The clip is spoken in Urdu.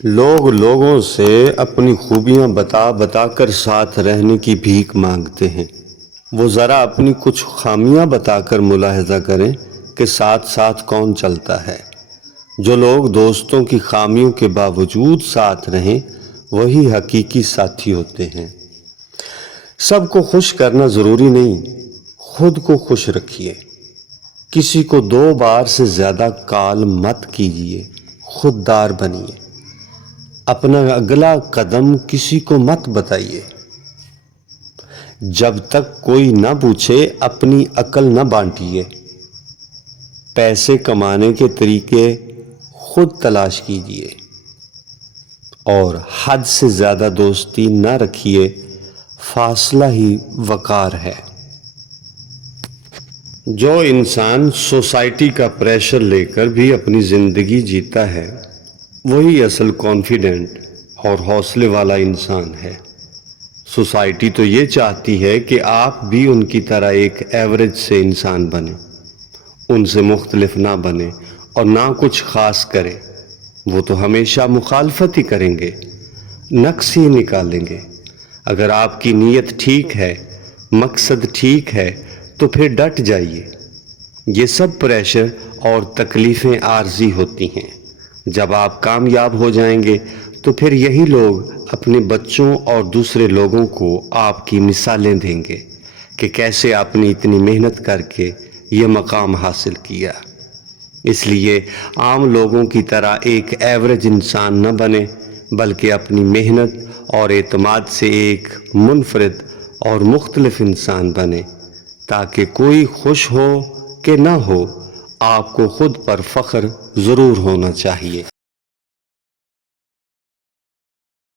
لوگ لوگوں سے اپنی خوبیاں بتا بتا کر ساتھ رہنے کی بھیک مانگتے ہیں۔ وہ ذرا اپنی کچھ خامیاں بتا کر ملاحظہ کریں کہ ساتھ ساتھ کون چلتا ہے۔ جو لوگ دوستوں کی خامیوں کے باوجود ساتھ رہیں وہی حقیقی ساتھی ہوتے ہیں۔ سب کو خوش کرنا ضروری نہیں، خود کو خوش رکھیے۔ کسی کو 2 بار سے زیادہ کال مت کیجیے، خوددار بنیے۔ اپنا اگلا قدم کسی کو مت بتائیے۔ جب تک کوئی نہ پوچھے اپنی عقل نہ بانٹیے۔ پیسے کمانے کے طریقے خود تلاش کیجیے اور حد سے زیادہ دوستی نہ رکھیے، فاصلہ ہی وقار ہے۔ جو انسان سوسائٹی کا پریشر لے کر بھی اپنی زندگی جیتا ہے وہی اصل کانفیڈنٹ اور حوصلے والا انسان ہے۔ سوسائٹی تو یہ چاہتی ہے کہ آپ بھی ان کی طرح ایک ایوریج سے انسان بنیں، ان سے مختلف نہ بنیں اور نہ کچھ خاص کریں۔ وہ تو ہمیشہ مخالفت ہی کریں گے، نقص ہی نکالیں گے۔ اگر آپ کی نیت ٹھیک ہے، مقصد ٹھیک ہے تو پھر ڈٹ جائیے۔ یہ سب پریشر اور تکلیفیں عارضی ہوتی ہیں۔ جب آپ کامیاب ہو جائیں گے تو پھر یہی لوگ اپنے بچوں اور دوسرے لوگوں کو آپ کی مثالیں دیں گے کہ کیسے آپ نے اتنی محنت کر کے یہ مقام حاصل کیا۔ اس لیے عام لوگوں کی طرح ایک ایوریج انسان نہ بنے، بلکہ اپنی محنت اور اعتماد سے ایک منفرد اور مختلف انسان بنے، تاکہ کوئی خوش ہو کہ نہ ہو، آپ کو خود پر فخر ضرور ہونا چاہیے۔